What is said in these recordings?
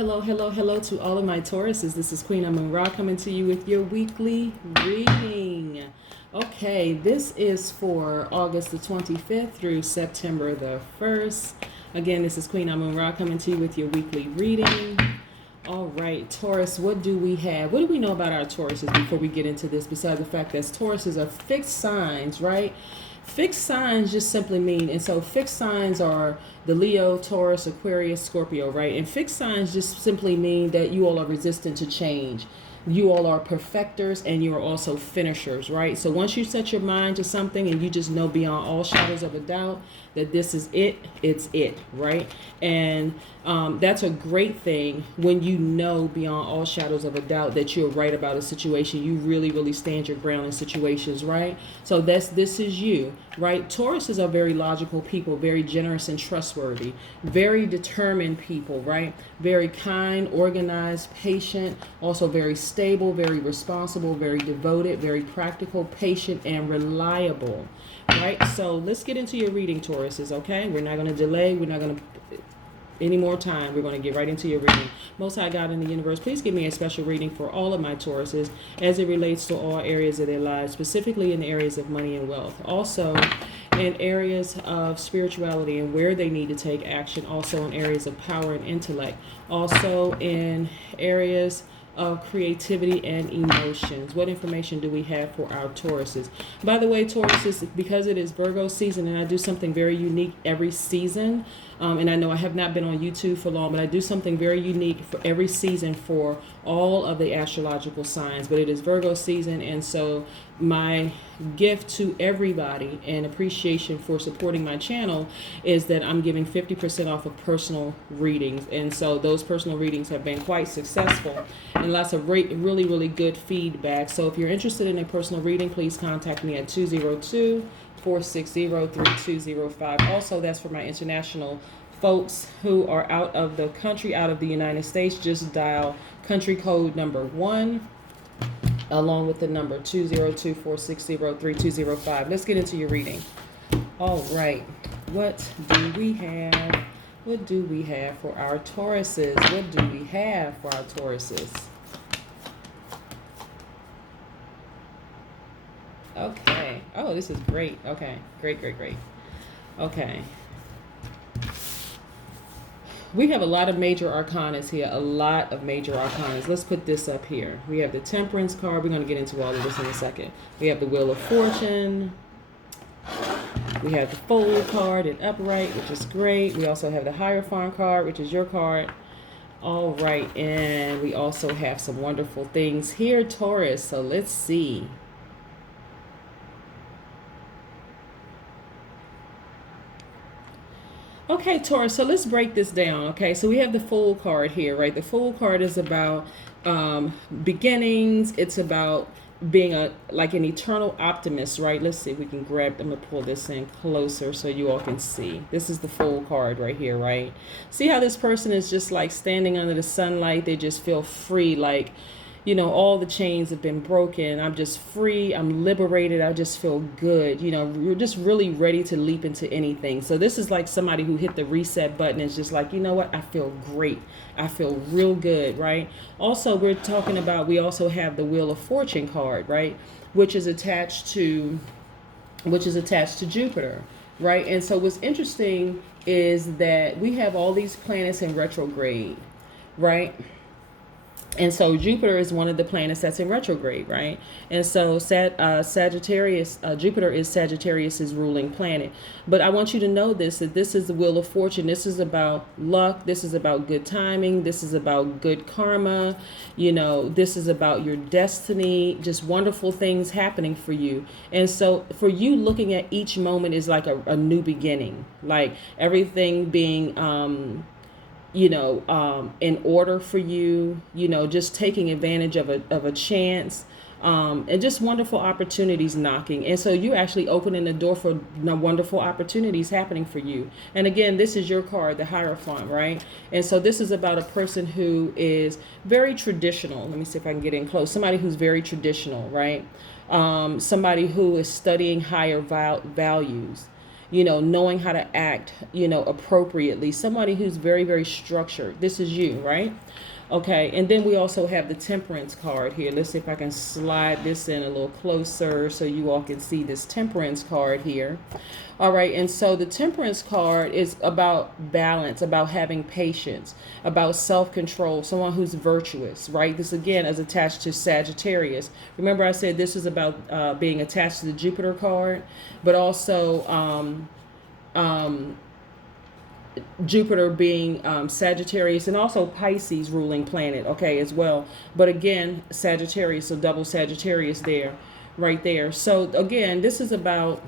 Hello, hello, hello to all of my Tauruses. This is Queen Amun Ra coming to you with your weekly reading. Okay, this is for August the 25th through September the 1st. Again, this is Queen Amun Ra coming to you with your weekly reading. All right, Taurus, what do we have? What do we know about our Tauruses before we get into this, besides the fact that Tauruses are fixed signs, right? Fixed signs just simply mean, and so fixed signs are the Leo, Taurus, Aquarius, Scorpio, right? And fixed signs just simply mean that you all are resistant to change. You all are perfecters and you are also finishers, right? So once you set your mind to something and you just know beyond all shadows of a doubt that this is it, it's it, right? And that's a great thing when you know beyond all shadows of a doubt that you're right about a situation. You really, really stand your ground in situations, right? So this is you, right? Tauruses are very logical people, very generous and trustworthy, very determined people, right? Very kind, organized, patient, also very stable, very responsible, very devoted, very practical, patient, and reliable, right? So let's get into your reading, Tauruses, okay? We're not going to delay. We're not going to any more time. We're going to get right into your reading. Most High God in the universe, please give me a special reading for all of my Tauruses as it relates to all areas of their lives, specifically in the areas of money and wealth. Also, in areas of spirituality and where they need to take action. Also in areas of power and intellect. Also in areas of creativity and emotions. What information do we have for our Tauruses? By the way, Tauruses, because it is Virgo season and I do something very unique every season, and I know I have not been on YouTube for long, but I do something very unique for every season for all of the astrological signs. But it is Virgo season, and so my gift to everybody and appreciation for supporting my channel is that I'm giving 50% off of personal readings. And so those personal readings have been quite successful and lots of really, really good feedback. So if you're interested in a personal reading, please contact me at 202-460-3205. Also, that's for my international folks who are out of the country, out of the United States. Just dial country code number 1 along with the number 202-460-3205. Let's get into your reading. All right. What do we have? What do we have for our Tauruses? What do we have for our Tauruses? Okay. Oh, this is great. Okay. Great. Okay. We have a lot of major arcanas here, a lot of major arcanas. Let's put this up here. We have the Temperance card. We're going to get into all of this in a second. We have the Wheel of Fortune. We have the Fool card and Upright, which is great. We also have the Hierophant card, which is your card. All right, and we also have some wonderful things here, Taurus. So let's see. Okay, Taurus, so let's break this down, okay? So we have the Fool card here, right? The Fool card is about beginnings. It's about being like an eternal optimist, right? Let's see if we can I'm going to pull this in closer so you all can see. This is the Fool card right here, right? See how this person is just like standing under the sunlight. They just feel free, like, you know, all the chains have been broken. I'm just free. I'm liberated. I just feel good. You know, you're just really ready to leap into anything. So this is like somebody who hit the reset button. It's just like, you know what? I feel great. I feel real good, right? Also, we also have the Wheel of Fortune card, right? Which is attached to Jupiter, right? And so what's interesting is that we have all these planets in retrograde, right? And so Jupiter is one of the planets that's in retrograde, right? And so Sagittarius, Jupiter is Sagittarius's ruling planet. But I want you to know that this is the Wheel of Fortune. This is about luck. This is about good timing. This is about good karma. You know, this is about your destiny, just wonderful things happening for you. And so for you, looking at each moment is like a new beginning, like everything being in order for you, you know, just taking advantage of a chance, and just wonderful opportunities knocking. And so you actually opening the door for wonderful opportunities happening for you. And again, this is your card, the Hierophant, right? And so this is about a person who is very traditional. Let me see if I can get in close. Somebody who's very traditional, right? Somebody who is studying higher values. knowing how to act, appropriately. Somebody who's very, very structured. This is you, right? Okay, and then we also have the Temperance card here. Let's see if I can slide this in a little closer so you all can see this Temperance card here. All right, and so the Temperance card is about balance, about having patience, about self-control, someone who's virtuous, right? This, again, is attached to Sagittarius. Remember I said this is about being attached to the Jupiter card, but also Jupiter being Sagittarius and also Pisces ruling planet, okay, as well. But again, Sagittarius, so double Sagittarius there, right there. So again, this is about,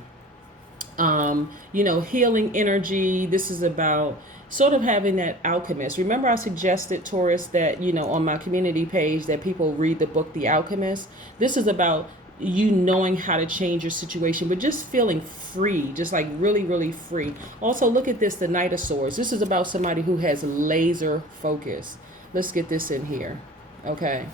healing energy. This is about sort of having that alchemist. Remember I suggested, Taurus, that, on my community page that people read the book, The Alchemist. This is about you knowing how to change your situation, but just feeling free, just like really, really free. Also, look at this, the Knight of Swords. This is about somebody who has laser focus. Let's get this in here. Okay.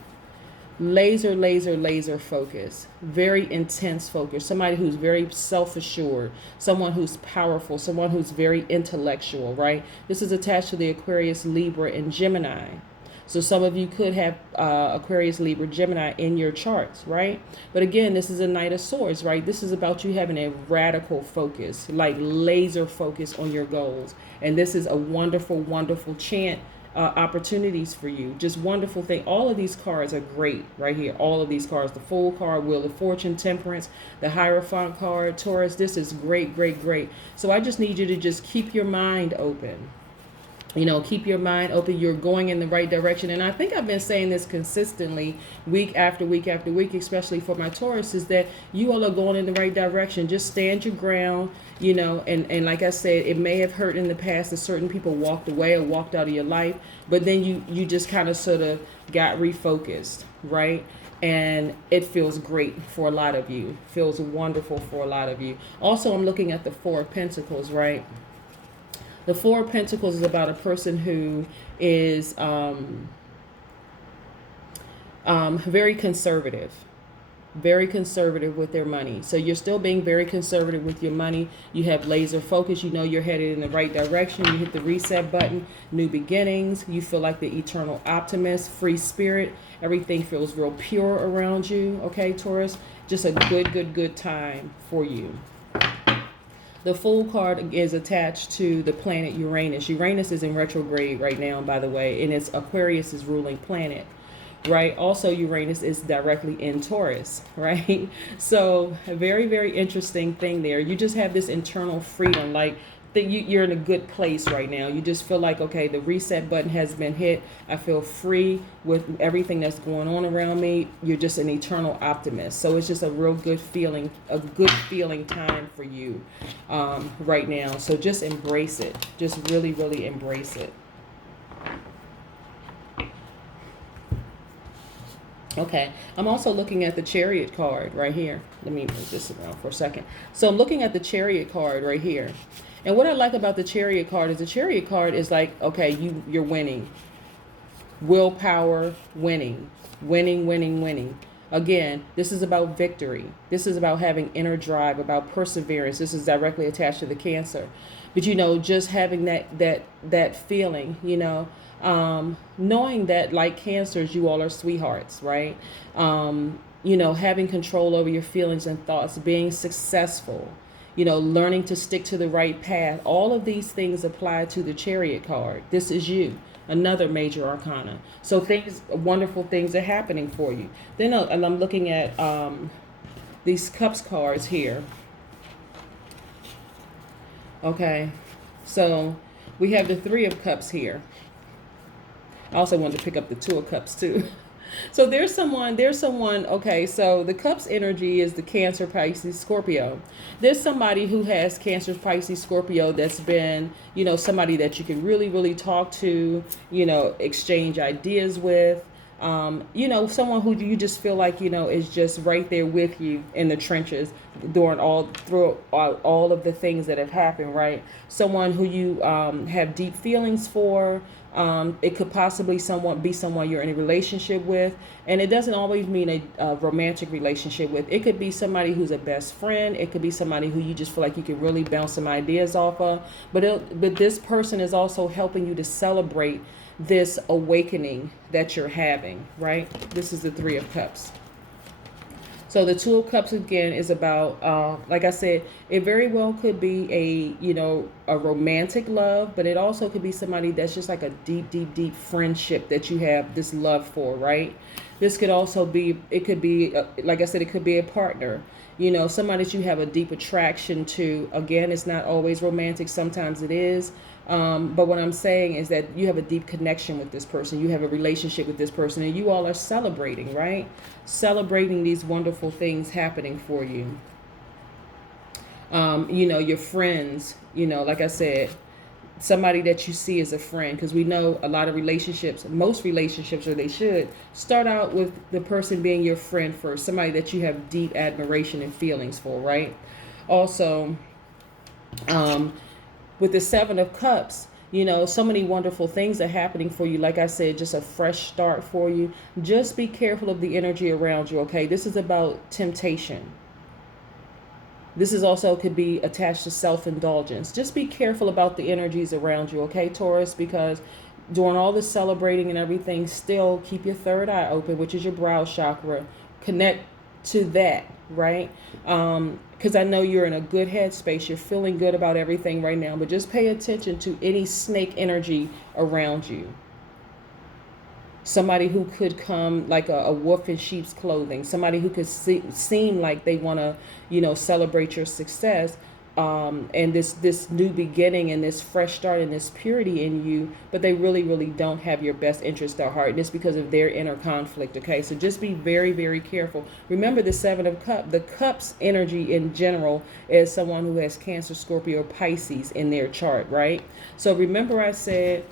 Laser, laser, laser focus. Very intense focus. Somebody who's very self-assured. Someone who's powerful. Someone who's very intellectual, right? This is attached to the Aquarius, Libra, and Gemini. So some of you could have Aquarius, Libra, Gemini in your charts, right? But again, this is a Knight of Swords, right? This is about you having a radical focus, like laser focus on your goals. And this is a wonderful, wonderful opportunities for you. Just wonderful thing. All of these cards are great right here. All of these cards, the Fool card, Wheel of Fortune, Temperance, the Hierophant card, Taurus. This is great, great, great. So I just need you to just keep your mind open. Keep your mind open. You're going in the right direction. And I think I've been saying this consistently week after week after week, especially for my Taurus, is that you all are going in the right direction. Just stand your ground, and like I said, it may have hurt in the past that certain people walked away or walked out of your life, but then you just kind of sort of got refocused, right? And it feels great for a lot of you. Feels wonderful for a lot of you. Also, I'm looking at the Four of Pentacles, right? The Four of Pentacles is about a person who is very conservative with their money. So you're still being very conservative with your money. You have laser focus. You know you're headed in the right direction. You hit the reset button, new beginnings. You feel like the eternal optimist, free spirit. Everything feels real pure around you. Okay, Taurus, just a good time for you. The Fool card is attached to the planet Uranus. Uranus is in retrograde right now, by the way, and it's Aquarius's ruling planet, right? Also, Uranus is directly in Taurus, right? So a very, very interesting thing there. You just have this internal freedom, like you're in a good place right now. You just feel like, okay, the reset button has been hit. I feel free with everything that's going on around me. You're just an eternal optimist. So it's just a real good feeling, time for you right now. So just embrace it. Just really, really embrace it. Okay, I'm also looking at the Chariot card right here. Let me move this around for a second. So I'm looking at the Chariot card right here. And what I like about the Chariot card is the Chariot card is like, okay, you're winning. Willpower, winning. Again, this is about victory. This is about having inner drive, about perseverance. This is directly attached to the Cancer. But, just having that feeling, knowing that like Cancers, you all are sweethearts, right? Having control over your feelings and thoughts, being successful, learning to stick to the right path. All of these things apply to the Chariot card. This is you, another major arcana. So wonderful things are happening for you. Then and I'm looking at these Cups cards here. Okay, so we have the Three of Cups here. I also wanted to pick up the Two of Cups too. So there's someone, okay, so the Cups energy is the Cancer, Pisces, Scorpio. There's somebody who has Cancer, Pisces, Scorpio that's been, somebody that you can really, really talk to, exchange ideas with. Someone who you just feel like, is just right there with you in the trenches during all of the things that have happened, right? Someone who you have deep feelings for. It could possibly be someone you're in a relationship with, and it doesn't always mean a romantic relationship with. It could be somebody who's a best friend. It could be somebody who you just feel like you can really bounce some ideas off of. But this person is also helping you to celebrate this awakening that you're having, right? This is the Three of Cups. So the Two of Cups again is about, like I said, it very well could be a romantic love, but it also could be somebody that's just like a deep, deep, deep friendship that you have this love for, right? This could also be, it could be, like I said, it could be a partner, somebody that you have a deep attraction to. Again, it's not always romantic. Sometimes it is. But what I'm saying is that you have a deep connection with this person. You have a relationship with this person, and you all are celebrating, right? Celebrating these wonderful things happening for you. Your friends, like I said, somebody that you see as a friend, because we know a lot of relationships, most relationships, or they should, start out with the person being your friend first, somebody that you have deep admiration and feelings for, right? Also, with the Seven of Cups, so many wonderful things are happening for you. Like I said, just a fresh start for you. Just be careful of the energy around you, okay? This is about temptation. This is also could be attached to self-indulgence. Just be careful about the energies around you, okay, Taurus? Because during all this celebrating and everything, still keep your third eye open, which is your brow chakra. Connect to that, right? Because I know you're in a good headspace. You're feeling good about everything right now, but just pay attention to any snake energy around you. Somebody who could come like a wolf in sheep's clothing. Somebody who could seem like they want to, celebrate your success. And this new beginning and this fresh start and this purity in you, but they really, really don't have your best interest at heart. And it's because of their inner conflict, okay? So just be very, very careful. Remember the Seven of Cups. The Cups energy in general is someone who has Cancer, Scorpio, or Pisces in their chart, right? So remember I said,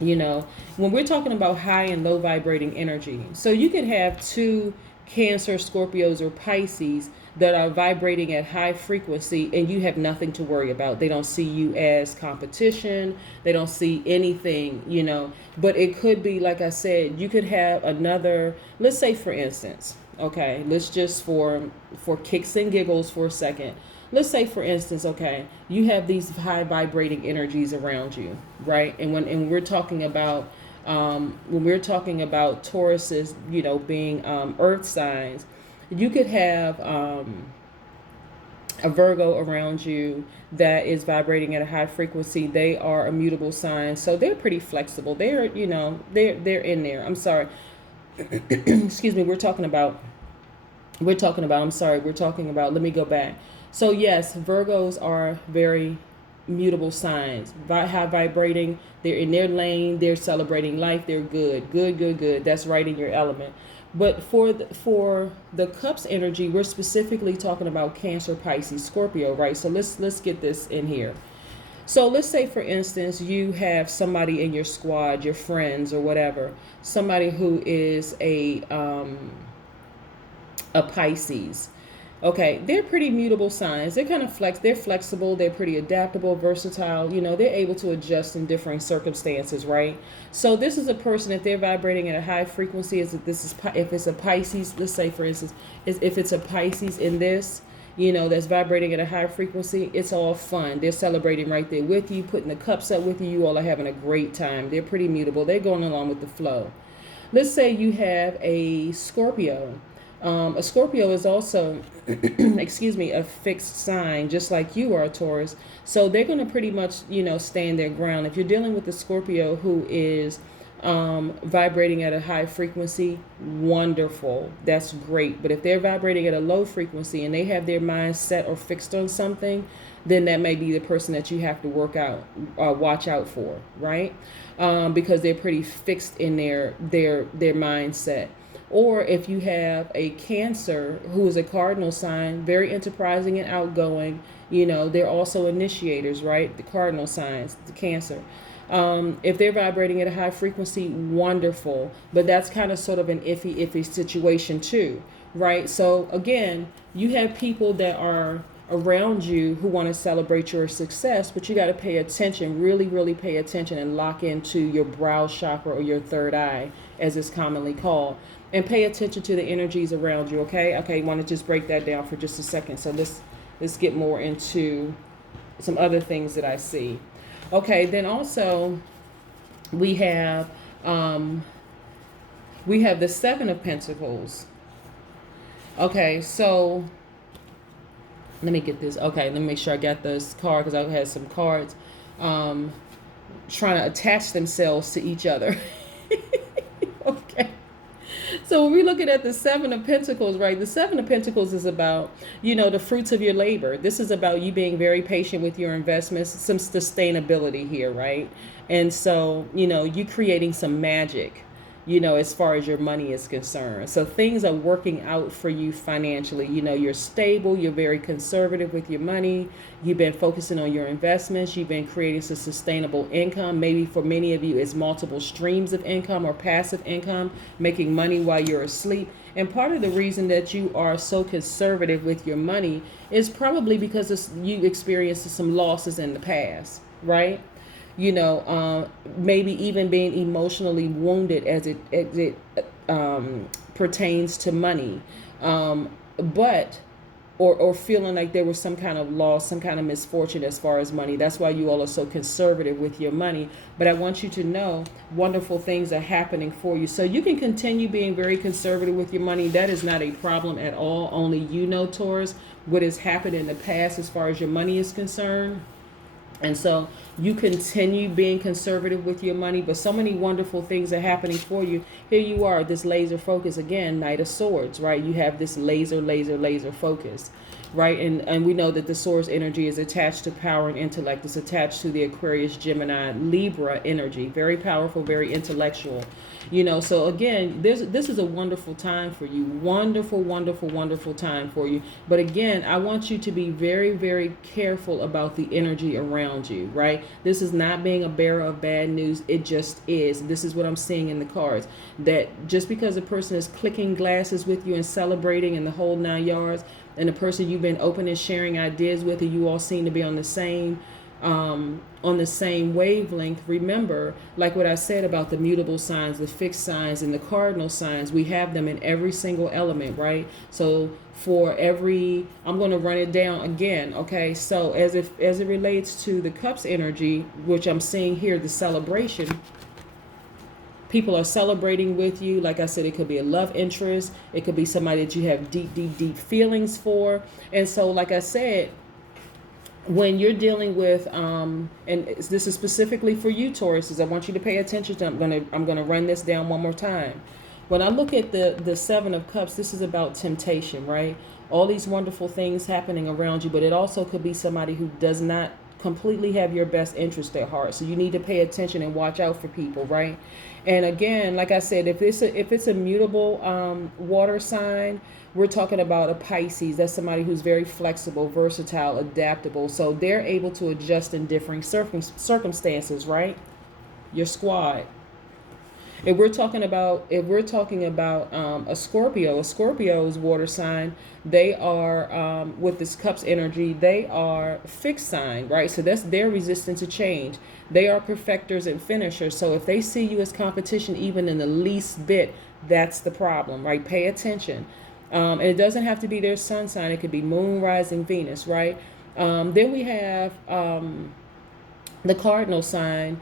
when we're talking about high and low vibrating energy, so you could have two Cancer, Scorpios, or Pisces that are vibrating at high frequency, and you have nothing to worry about. They don't see you as competition. They don't see anything, but it could be, like I said, you could have another, let's say for instance, okay, let's just for kicks and giggles for a second. Let's say, for instance, okay, you have these high vibrating energies around you, right? And when we're talking about Tauruses, being earth signs, you could have a Virgo around you that is vibrating at a high frequency. They are a mutable sign, so they're pretty flexible. They're in there. I'm sorry. Excuse me. We're talking about. I'm sorry. We're talking about. Let me go back. So yes, Virgos are very mutable signs, high vibrating. They're in their lane. They're celebrating life. They're good. That's right in your element. But for the Cups energy, we're specifically talking about Cancer, Pisces, Scorpio, right? So let's get this in here. So let's say, for instance, you have somebody in your squad, your friends or whatever, somebody who is a Pisces. Okay, they're pretty mutable signs. They're kind of they're flexible, they're pretty adaptable, versatile, they're able to adjust in different circumstances, right? So this is a person that they're vibrating at a high frequency. If it's a Pisces, let's say for instance, if it's a Pisces in this, that's vibrating at a high frequency, it's all fun. They're celebrating right there with you, putting the cups up with you. You all are having a great time. They're pretty mutable. They're going along with the flow. Let's say you have a Scorpio. A Scorpio is also, a fixed sign, just like you are, Taurus. So they're going to pretty much, stand their ground. If you're dealing with a Scorpio who is vibrating at a high frequency, wonderful. That's great. But if they're vibrating at a low frequency and they have their mind set or fixed on something, then that may be the person that you have to watch out for, right? Because they're pretty fixed in their mindset. Or if you have a Cancer who is a cardinal sign, very enterprising and outgoing, they're also initiators, right? The cardinal signs, the Cancer. If they're vibrating at a high frequency, wonderful. But that's kind of sort of an iffy situation too, right? So again, you have people that are around you who want to celebrate your success, but you got to pay attention, really pay attention, and lock into your brow chakra, or your third eye, as it's commonly called, and pay attention to the energies around you. Okay, want to just break that down for just a second. So let's get more into some other things that I see. Okay, then also we have the Seven of Pentacles. Okay, so let me get this. Okay, let me make sure I got this card, because I had some cards trying to attach themselves to each other. Okay. So when we're looking at the Seven of Pentacles, right? The Seven of Pentacles is about, the fruits of your labor. This is about you being very patient with your investments, some sustainability here, right? And so, you creating some magic, as far as your money is concerned. So things are working out for you financially. You're stable. You're very conservative with your money. You've been focusing on your investments. You've been creating some sustainable income. Maybe for many of you, it's multiple streams of income or passive income, making money while you're asleep. And part of the reason that you are so conservative with your money is probably because you experienced some losses in the past, right? Maybe even being emotionally wounded as it pertains to money, but or feeling like there was some kind of loss, some kind of misfortune as far as money. That's why you all are so conservative with your money. But I want you to know wonderful things are happening for you. So you can continue being very conservative with your money. That is not a problem at all. Only Taurus, what has happened in the past as far as your money is concerned. And so you continue being conservative with your money, but so many wonderful things are happening for you. Here you are, this laser focus again, Knight of Swords, right? You have this laser focus, right? And we know that the Source energy is attached to power and intellect. It's attached to the Aquarius, Gemini, Libra energy. Very powerful, very intellectual. So again, this is a wonderful time for you. Wonderful time for you. But again, I want you to be very careful about the energy around you, right? This is not being a bearer of bad news. It just is. This is what I'm seeing in the cards. That just because a person is clicking glasses with you and celebrating in the whole 9 yards, and the person you've been open and sharing ideas with, and you all seem to be on the same wavelength. Remember, like what I said about the mutable signs, the fixed signs, and the cardinal signs, we have them in every single element, right? So I'm going to run it down again. Okay, so as it relates to the cups energy, which I'm seeing here, the celebration. People are celebrating with you. Like I said, it could be a love interest. It could be somebody that you have deep feelings for. And so, like I said, when you're dealing with, and this is specifically for you, Tauruses, I want you to pay attention to, I'm gonna run this down one more time. When I look at the Seven of Cups, this is about temptation, right? All these wonderful things happening around you, but it also could be somebody who does not completely have your best interest at heart. So you need to pay attention and watch out for people, right? And again, like I said, if it's a mutable water sign, we're talking about a Pisces. That's somebody who's very flexible, versatile, adaptable. So they're able to adjust in differing circumstances, right? Your squad. If we're talking about a Scorpio's water sign, they are with this cups energy, they are fixed sign, right? So that's their resistance to change. They are perfecters and finishers. So if they see you as competition, even in the least bit, that's the problem, right? Pay attention. And it doesn't have to be their sun sign. It could be moon, rising, Venus, right? Then we have the cardinal sign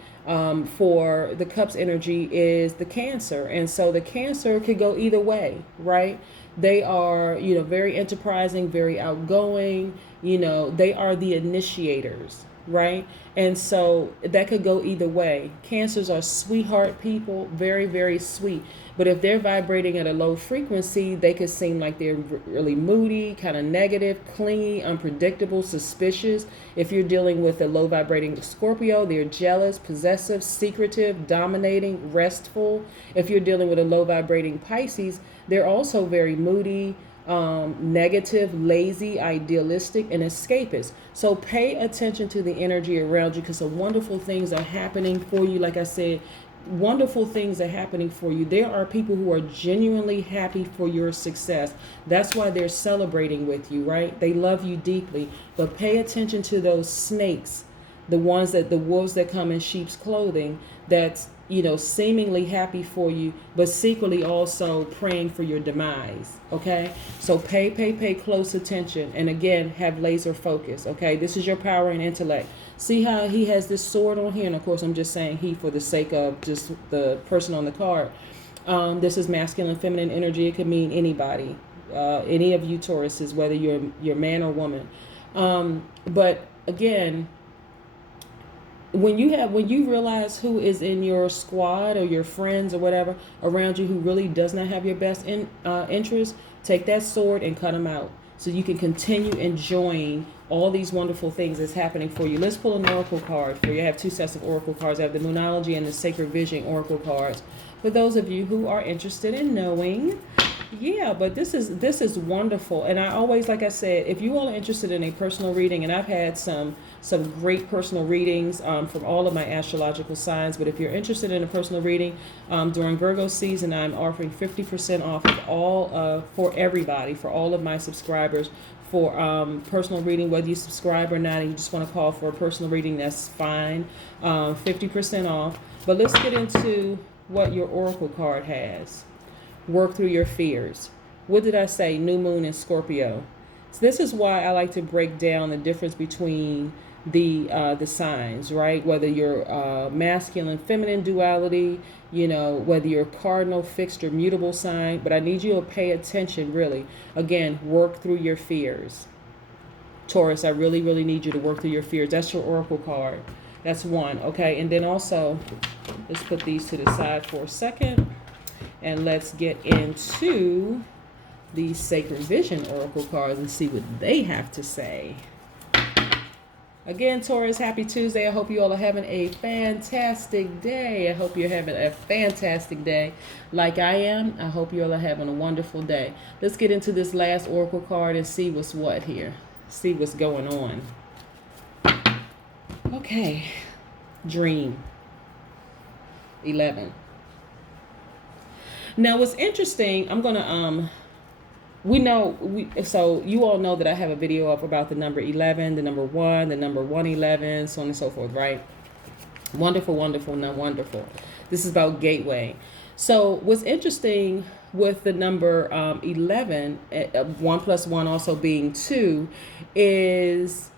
for the cups energy is the Cancer. And so the Cancer could go either way, right? They are, very enterprising, very outgoing. They are the initiators, right? And so that could go either way. Cancers are sweetheart people, very, very sweet. But if they're vibrating at a low frequency, they could seem like they're really moody, kind of negative, clingy, unpredictable, suspicious. If you're dealing with a low vibrating Scorpio, they're jealous, possessive, secretive, dominating, restful. If you're dealing with a low vibrating Pisces, they're also very moody, negative, lazy, idealistic, and escapist. So pay attention to the energy around you, because some wonderful things are happening for you. Like I said, wonderful things are happening for you. There are people who are genuinely happy for your success. That's why they're celebrating with you, right? They love you deeply. But pay attention to those snakes, the wolves that come in sheep's clothing, that's, seemingly happy for you, but secretly also praying for your demise. Okay, so pay close attention, and again, have laser focus. Okay, this is your power and intellect. See how he has this sword on here, and of course I'm just saying he for the sake of just the person on the card. This is masculine, feminine energy. It could mean anybody, any of you Tauruses, whether you're man or woman. But again, when you realize who is in your squad or your friends or whatever around you who really does not have your best interest, take that sword and cut them out, so you can continue enjoying all these wonderful things that's happening for you. Let's pull an oracle card for you. I have two sets of oracle cards. I have the Moonology and the Sacred Vision oracle cards, for those of you who are interested in knowing. Yeah, but this is wonderful. And I always, like I said, if you all are interested in a personal reading, and I've had some great personal readings from all of my astrological signs, but if you're interested in a personal reading during Virgo season, I'm offering 50% off of all for everybody, for all of my subscribers, for personal reading. Whether you subscribe or not and you just want to call for a personal reading, that's fine. 50% off. But let's get into what your oracle card has. Work through your fears. What did I say? New moon in Scorpio. So this is why I like to break down the difference between the signs, right? Whether you're masculine, feminine duality, whether you're cardinal, fixed, or mutable sign. But I need you to pay attention, really. Again, work through your fears. Taurus, I really, really need you to work through your fears. That's your oracle card. That's one, okay? And then also, let's put these to the side for a second. And let's get into the Sacred Vision oracle cards and see what they have to say. Again, Taurus, happy Tuesday. I hope you all are having a fantastic day. I hope you're having a fantastic day like I am. I hope you all are having a wonderful day. Let's get into this last oracle card and see what's what here. See what's going on. Okay. Dream. 11. Now, what's interesting, I'm going to, so you all know that I have a video up about the number 11, the number 1, the number 111, so on and so forth, right? Wonderful, wonderful, not wonderful. This is about gateway. So what's interesting with the number 11, 1 plus 1 also being 2, is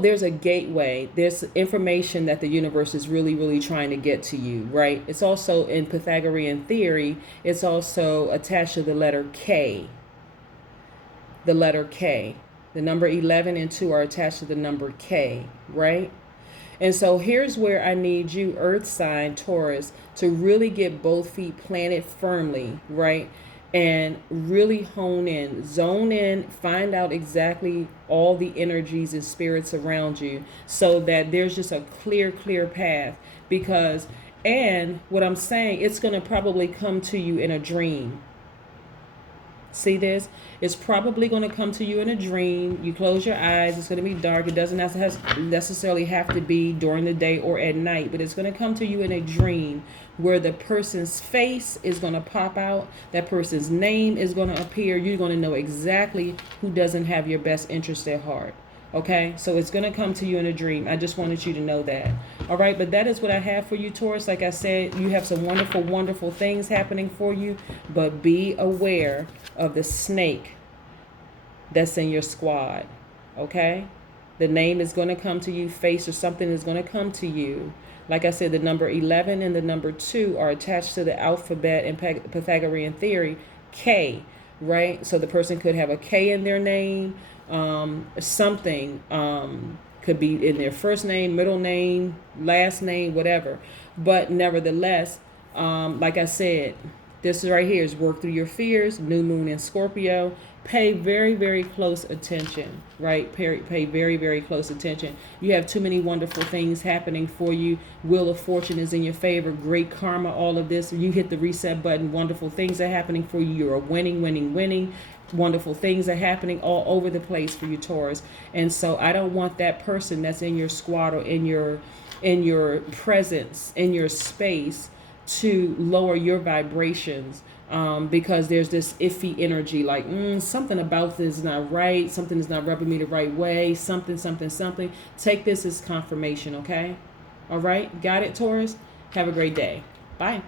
there's a gateway. There's information that the universe is really, really trying to get to you, right? It's also in Pythagorean theory, it's also attached to the letter K. The letter K. The number 11 and 2 are attached to the number K, right? And so here's where I need you, Earth sign Taurus, to really get both feet planted firmly, right? And really hone in, zone in, find out exactly all the energies and spirits around you, so that there's just a clear path. Because, and what I'm saying, it's going to probably come to you in a dream. See this? It's probably going to come to you in a dream. You close your eyes. It's going to be dark. It doesn't necessarily have to be during the day or at night, but it's going to come to you in a dream where the person's face is going to pop out. That person's name is going to appear. You're going to know exactly who doesn't have your best interest at heart. Okay, so it's going to come to you in a dream. I just wanted you to know that. All right, but that is what I have for you, Taurus. Like I said, you have some wonderful, wonderful things happening for you, but be aware of the snake that's in your squad. Okay, the name is going to come to you, face or something is going to come to you. Like I said, the number 11 and the number 2 are attached to the alphabet in Pythagorean theory, K, right? So the person could have a K in their name. Something could be in their first name, middle name, last name, whatever. But nevertheless, like I said, This right here is work through your fears, new moon in Scorpio. Pay very, very close attention, right? Pay very, very close attention. You have too many wonderful things happening for you. Wheel of Fortune is in your favor. Great karma, all of this. You hit the reset button. Wonderful things are happening for you. You're winning, winning, winning. Wonderful things are happening all over the place for you, Taurus. And so I don't want that person that's in your squad or in your presence, in your space, to lower your vibrations, because there's this iffy energy, like something about this is not right, something is not rubbing me the right way, something. Take this as confirmation, okay? All right, got it, Taurus? Have a great day. Bye.